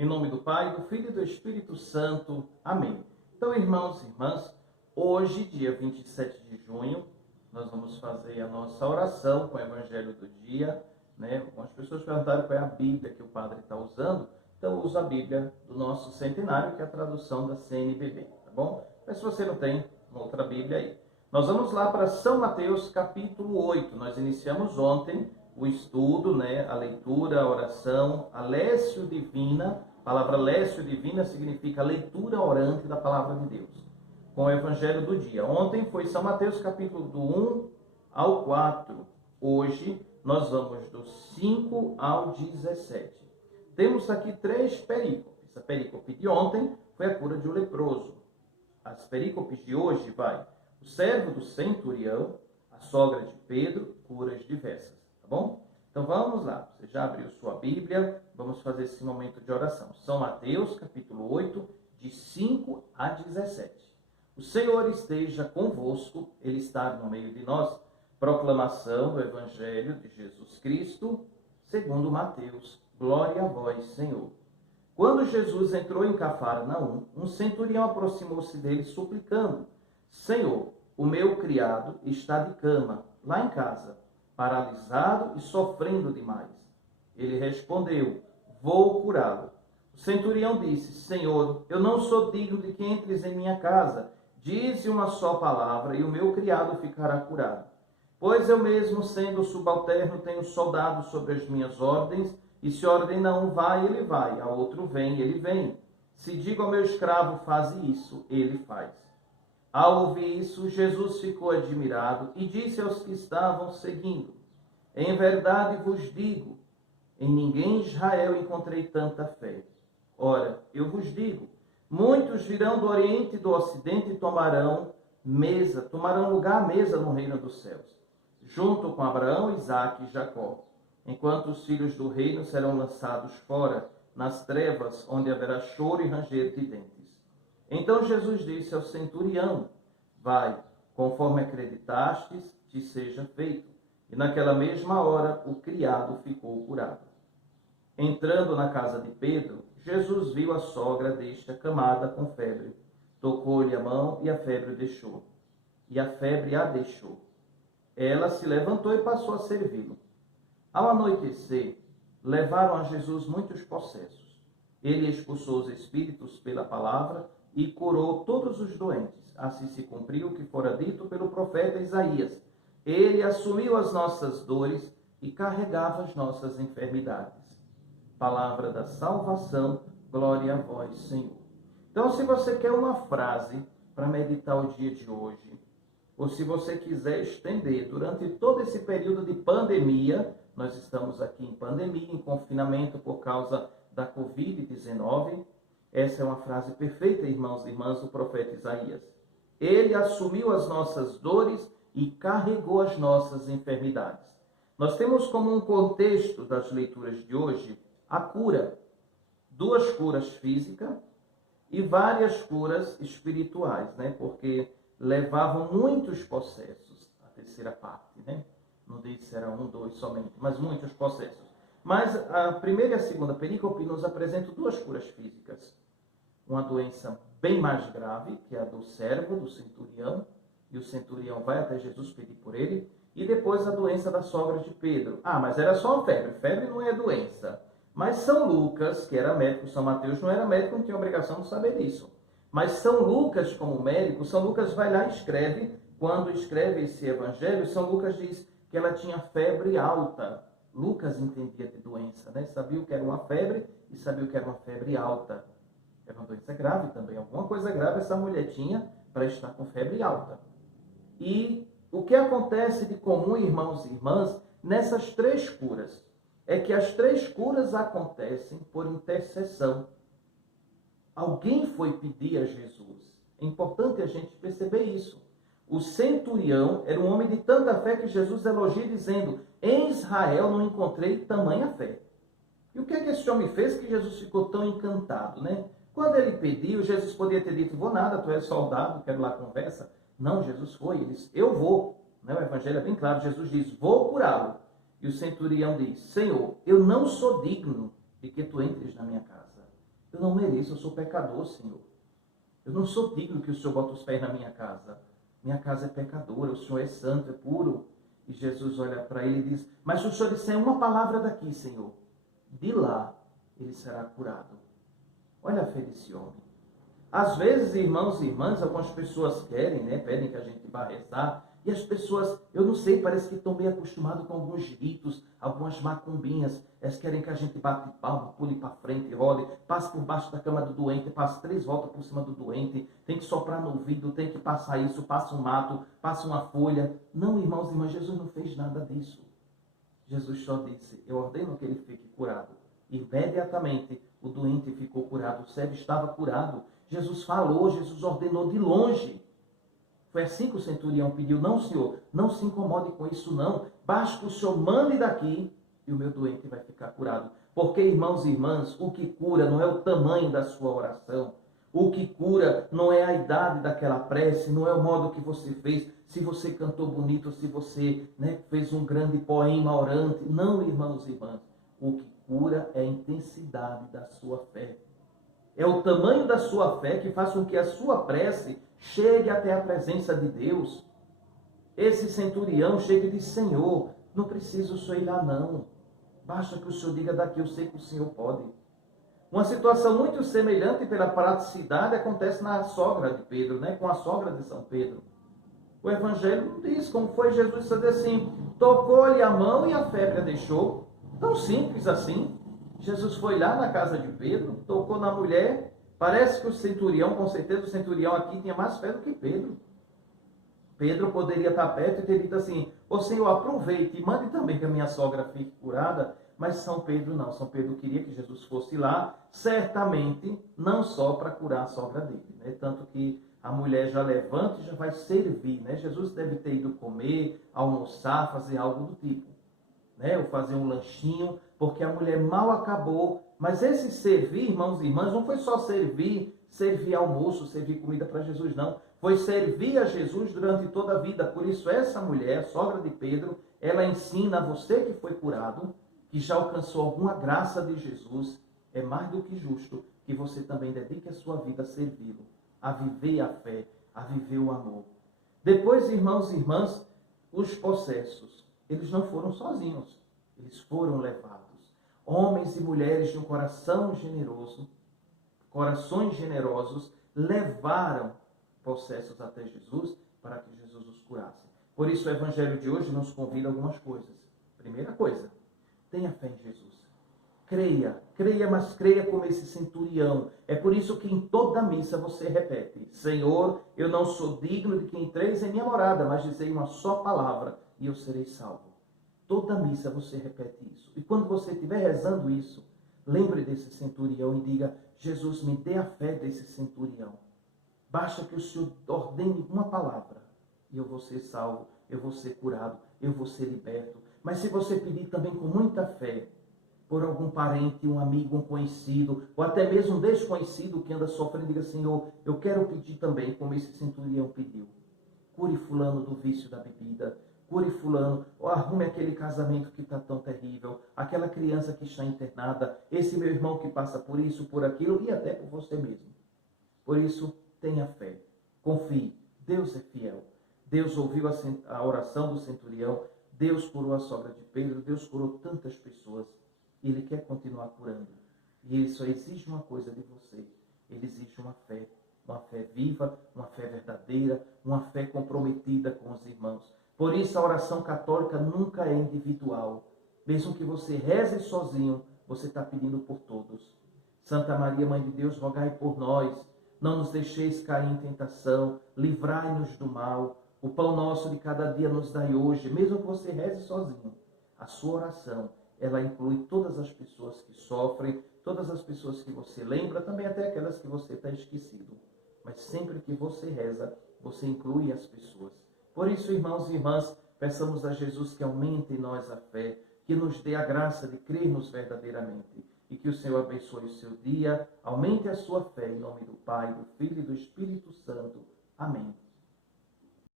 Em nome do Pai, do Filho e do Espírito Santo. Amém. Então, irmãos e irmãs, hoje, dia 27 de junho, nós vamos fazer a nossa oração com o Evangelho do dia. Algumas pessoas perguntaram qual é a Bíblia que o padre está usando. Então, eu uso a Bíblia do nosso centenário, que é a tradução da CNBB, tá bom? Mas se você não tem uma outra Bíblia aí. Nós vamos lá para São Mateus, capítulo 8. Nós iniciamos ontem o estudo, a leitura, a oração, a Lécio Divina. A palavra Lécio Divina significa leitura orante da palavra de Deus, com o Evangelho do dia. Ontem foi São Mateus, capítulo do 1 ao 4. Hoje nós vamos do 5 ao 17. Temos aqui 3 perícopes. A perícope de ontem foi a cura de um leproso. As perícopes de hoje vai o servo do centurião, a sogra de Pedro, curas diversas, tá bom? Então vamos lá, você já abriu sua Bíblia, vamos fazer esse momento de oração. São Mateus, capítulo 8, de 5 a 17. O Senhor esteja convosco, Ele está no meio de nós. Proclamação do Evangelho de Jesus Cristo, segundo Mateus. Glória a vós, Senhor. Quando Jesus entrou em Cafarnaum, um centurião aproximou-se dele suplicando: Senhor, o meu criado está de cama, lá em casa, paralisado e sofrendo demais. Ele respondeu: vou curá-lo. O centurião disse: Senhor, eu não sou digno de que entres em minha casa. Dize uma só palavra e o meu criado ficará curado. Pois eu mesmo, sendo subalterno, tenho soldados sobre as minhas ordens, e se ordena um vai, ele vai, a outro vem, ele vem. Se digo ao meu escravo, faze isso, ele faz. Ao ouvir isso, Jesus ficou admirado e disse aos que estavam seguindo: em verdade vos digo, em ninguém em Israel encontrei tanta fé. Ora, eu vos digo, muitos virão do Oriente e do Ocidente e tomarão lugar à mesa no reino dos céus, junto com Abraão, Isaque e Jacó, enquanto os filhos do reino serão lançados fora, nas trevas, onde haverá choro e ranger de dentes. Então Jesus disse ao centurião: vai, conforme acreditastes, te seja feito. E naquela mesma hora o criado ficou curado. Entrando na casa de Pedro, Jesus viu a sogra deste acamada com febre. Tocou-lhe a mão e a febre deixou. E a febre a deixou. Ela se levantou e passou a servi-lo. Ao anoitecer, levaram a Jesus muitos possessos. Ele expulsou os espíritos pela palavra e curou todos os doentes. Assim se cumpriu o que fora dito pelo profeta Isaías. Ele assumiu as nossas dores e carregava as nossas enfermidades. Palavra da salvação, glória a vós, Senhor. Então, se você quer uma frase para meditar o dia de hoje, ou se você quiser estender durante todo esse período de pandemia, nós estamos aqui em pandemia, em confinamento por causa da Covid-19, essa é uma frase perfeita, irmãos e irmãs, do profeta Isaías. Ele assumiu as nossas dores e carregou as nossas enfermidades. Nós temos como um contexto das leituras de hoje a cura. 2 curas físicas e várias curas espirituais, porque levavam muitos possessos, a terceira parte, Não disse se era 1, 2 somente, mas muitos possessos. Mas a primeira e a segunda perícope nos apresentam 2 curas físicas. Uma doença bem mais grave, que é a do servo, do centurião, e o centurião vai até Jesus pedir por ele, e depois a doença da sogra de Pedro. Mas era só uma febre. Febre não é doença. Mas São Lucas, que era médico, São Mateus não era médico, não tinha obrigação de saber disso. Mas São Lucas, como médico, São Lucas vai lá e escreve, quando escreve esse evangelho, São Lucas diz que ela tinha febre alta. Lucas entendia de doença, Sabia o que era uma febre e sabia o que era uma febre alta. Era uma doença grave também. Alguma coisa grave essa mulher tinha para estar com febre alta. E o que acontece de comum, irmãos e irmãs, nessas 3 curas, é que as 3 curas acontecem por intercessão. Alguém foi pedir a Jesus. É importante a gente perceber isso. O centurião era um homem de tanta fé que Jesus elogia dizendo: em Israel não encontrei tamanha fé. E o que é que esse homem fez que Jesus ficou tão encantado, Quando ele pediu, Jesus podia ter dito: vou nada, tu és soldado, quero lá conversa. Não, Jesus foi, ele disse: eu vou. O evangelho é bem claro, Jesus diz: vou curá-lo. E o centurião diz: Senhor, eu não sou digno de que tu entres na minha casa. Eu não mereço, eu sou pecador, Senhor. Eu não sou digno que o Senhor bote os pés na minha casa. Minha casa é pecadora, o Senhor é santo, é puro. E Jesus olha para ele e diz, mas se o Senhor disser uma palavra daqui, Senhor, de lá ele será curado. Olha a fé desse homem. Às vezes, irmãos e irmãs, algumas pessoas querem, né? Pedem que a gente vá rezar. E as pessoas, eu não sei, parece que estão meio acostumadas com alguns ritos, algumas macumbinhas. Elas querem que a gente bate palma, pule para frente, role, passe por baixo da cama do doente, passe 3 voltas por cima do doente, tem que soprar no ouvido, tem que passar isso, passa um mato, passa uma folha. Não, irmãos e irmãs, Jesus não fez nada disso. Jesus só disse, eu ordeno que ele fique curado. Imediatamente o doente ficou curado, o cego estava curado. Jesus falou, Jesus ordenou de longe. Foi assim que o centurião pediu, não, Senhor, não se incomode com isso não. Basta que o Senhor mande daqui e o meu doente vai ficar curado. Porque, irmãos e irmãs, o que cura não é o tamanho da sua oração. O que cura não é a idade daquela prece, não é o modo que você fez, se você cantou bonito, se você, né, fez um grande poema orante. Não, irmãos e irmãs, o que cura é a intensidade da sua fé. É o tamanho da sua fé que faz com que a sua prece chegue até a presença de Deus. Esse centurião chega e diz, Senhor, não preciso o Senhor ir lá não. Basta que o Senhor diga daqui, eu sei que o Senhor pode. Uma situação muito semelhante pela praticidade acontece na sogra de Pedro, né? Com a sogra de São Pedro. O Evangelho diz como foi Jesus disse assim, tocou-lhe a mão e a febre a deixou. Tão simples assim. Jesus foi lá na casa de Pedro, tocou na mulher. Parece que o centurião, com certeza o centurião aqui tinha mais fé do que Pedro. Pedro poderia estar perto e ter dito assim, ô Senhor, aproveite e mande também que a minha sogra fique curada. Mas São Pedro não. São Pedro queria que Jesus fosse lá, certamente não só para curar a sogra dele, né? Tanto que a mulher já levanta e já vai servir, né? Jesus deve ter ido comer, almoçar, fazer algo do tipo, né? Ou fazer um lanchinho, porque a mulher mal acabou. Mas esse servir, irmãos e irmãs, não foi só servir almoço, servir comida para Jesus, não. Foi servir a Jesus durante toda a vida. Por isso essa mulher, a sogra de Pedro, ela ensina a você que foi curado, que já alcançou alguma graça de Jesus, é mais do que justo que você também dedique a sua vida a servi-lo, a viver a fé, a viver o amor. Depois, irmãos e irmãs, os possessos, eles não foram sozinhos, eles foram levados. Homens e mulheres de um coração generoso, corações generosos, levaram possessos até Jesus para que Jesus os curasse. Por isso o Evangelho de hoje nos convida a algumas coisas. Primeira coisa, tenha fé em Jesus. Creia, mas creia como esse centurião. É por isso que em toda missa você repete, Senhor, eu não sou digno de que entreis em minha morada, mas dizei uma só palavra e eu serei salvo. Toda missa você repete isso. E quando você estiver rezando isso, lembre desse centurião e diga, Jesus, me dê a fé desse centurião. Basta que o Senhor ordene uma palavra e eu vou ser salvo, eu vou ser curado, eu vou ser liberto. Mas se você pedir também com muita fé, por algum parente, um amigo, um conhecido, ou até mesmo um desconhecido que anda sofrendo, diga, Senhor, eu quero pedir também, como esse centurião pediu. Cure fulano do vício da bebida, cure fulano, ou arrume aquele casamento que está tão terrível, aquela criança que está internada, esse meu irmão que passa por isso, por aquilo, e até por você mesmo. Por isso, tenha fé, confie, Deus é fiel. Deus ouviu a oração do centurião, Deus curou a sogra de Pedro, Deus curou tantas pessoas. Ele quer continuar curando. E ele só exige uma coisa de você. Ele exige uma fé viva, uma fé verdadeira, uma fé comprometida com os irmãos. Por isso a oração católica nunca é individual. Mesmo que você reze sozinho, você está pedindo por todos. Santa Maria, Mãe de Deus, rogai por nós. Não nos deixeis cair em tentação, livrai-nos do mal. O pão nosso de cada dia nos dai hoje, mesmo que você reze sozinho. A sua oração, ela inclui todas as pessoas que sofrem, todas as pessoas que você lembra, também até aquelas que você está esquecido. Mas sempre que você reza, você inclui as pessoas. Por isso, irmãos e irmãs, peçamos a Jesus que aumente em nós a fé, que nos dê a graça de crermos verdadeiramente. E que o Senhor abençoe o seu dia, aumente a sua fé, em nome do Pai, do Filho e do Espírito Santo. Amém.